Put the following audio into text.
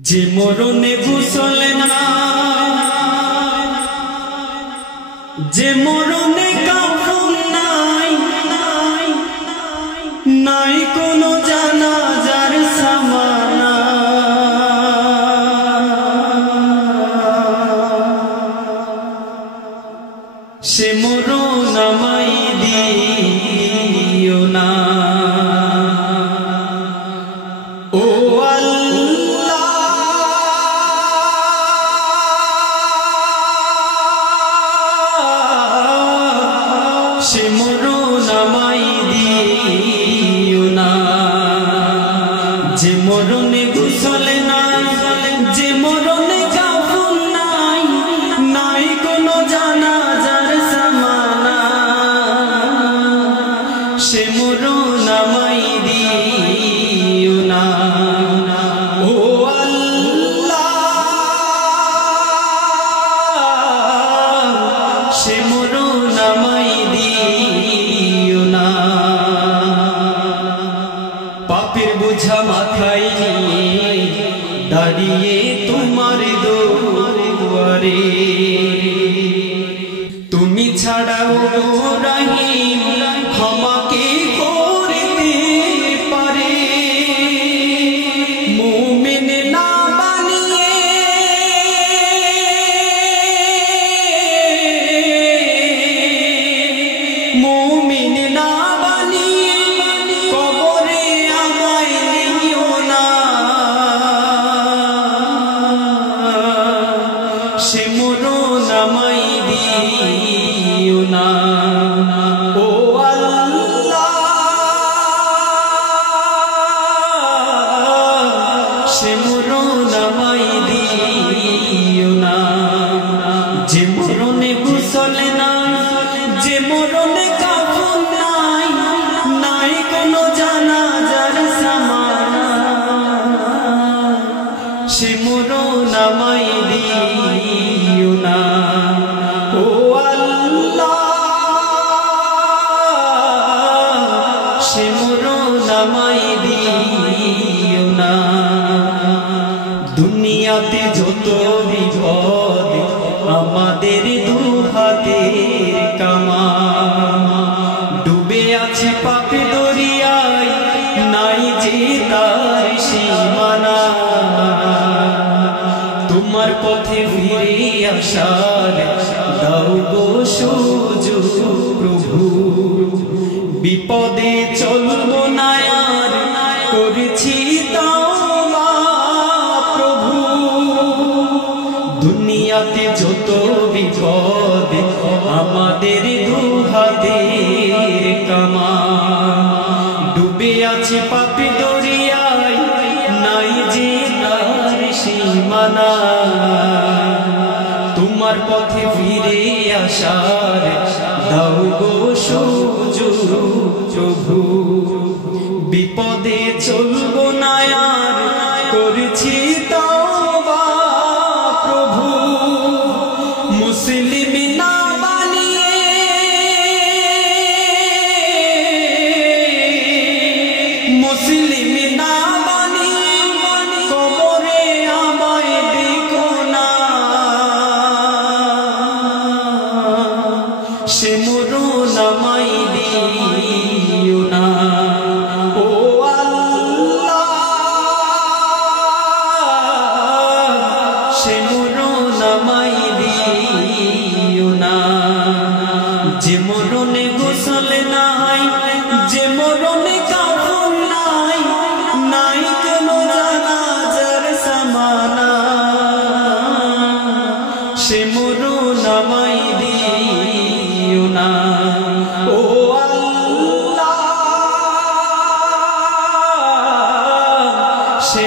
যে মরণে গোসল নাই, যে মরণে কাফন নাই, নাই কোনো জানাজার সামানা, সে মরণ আমায় দিও না। ও সে মরণ আমায় দিও না। যে মরণে গোসল নাই, যে মরণে কাফন নাই, নাই কোনো জানাজার সামানা, সে মরণ আমায় দিও না। ও আল্লাহ, সে মরণ আমায় দিও না। পাপের বোঝা মাথায় নিয়ে দাঁড়িয়ে তোমার দুয়ারে, তুমি ছাড়াও রহিম ক্ষমা কে করতে পারে। মুমিন না বানিয়ে মুমিন না বানিয়ে কবরে আমায় নিও না। সে মরণ আমায় দিও না। ও আল্লাহ, সে মরণ আমায় দিও না। যে মরণে গোসল নাই, যে মরণে কাফন নাই, নাই কোনো জানাজার সামানা, সে মরণ আমায় দিও না। ও আল্লাহ, সে মরণ আমায় দিও না। দুনিয়াতে যত বিপদ আমাদের দুহাতের কামা, ডুবে আছে পাপে দরিয়ায়, নাই যে তার সীমানা। তোমার পথে ফিরে আসার দাও গো সুযোগ প্রভু। বিপদে চলবো না আর, করেছি তওবা প্রভু। দুনিয়াতে যত বিপদ আমাদের দুহাতের কামা, ডুবে আছে পাপে দরিয়ায়, নাই যে তার সীমানা। তোমার পথে ফিরে আসার দাও গো সুযোগ প্রভু। বিপদে চলবো না আর, করেছি তওবা প্রভু। মুসলিম না বানিয়ে মুসলিম না বানিয়ে কবরে আমায় ডেকো না। সে মরণ আমায় দিও না। ও আল্লাহ, সে মরণ আমায় দিও না। যে মরণে গোসল নাই, যে মরণে কাফন নাই, নাই কোনো জানাজার সামানা, সে মরণ আমায় দিও না। ও আল্লাহ, সে